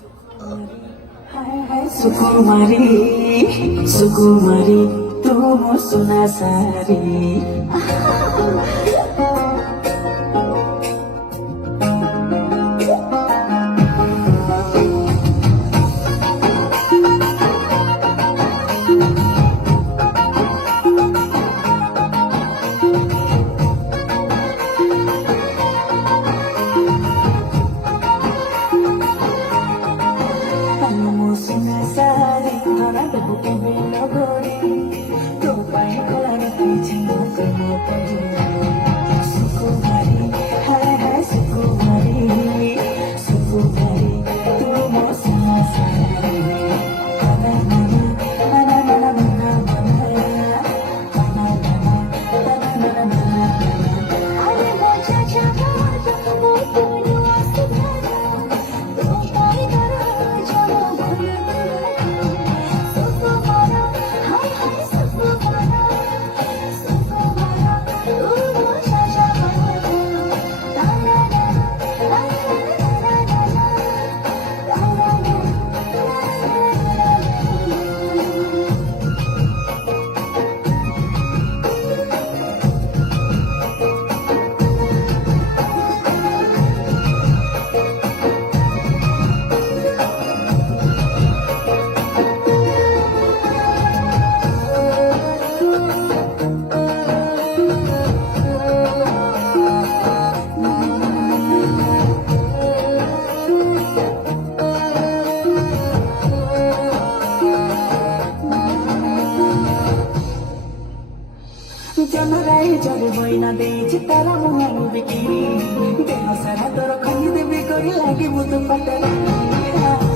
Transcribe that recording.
हाय हाय सुकुमारी सुकुमारी तू मो सुना सारी मो सुना सारी थोड़ा तो बुके बेलो गोरी तो पाए खोला रखी छिमोते मोते सुकुमारी हाय हाय सुकुमारी सुकुमारी तू मो सुना सारी मना मना मना मना मना मना मना मना मना अरे मोचा चाचा वो तू वास्ते तो पाए करा चलो सुकुमारा हाय हाय सुकुमारा सुकुमारा तू मो चाचा ला ला ला ला ला जनराई जरे बैना देछि तारा मुहानु बिकिनी देह सारा तोर खंडी देबी करी लागे मुत पटरी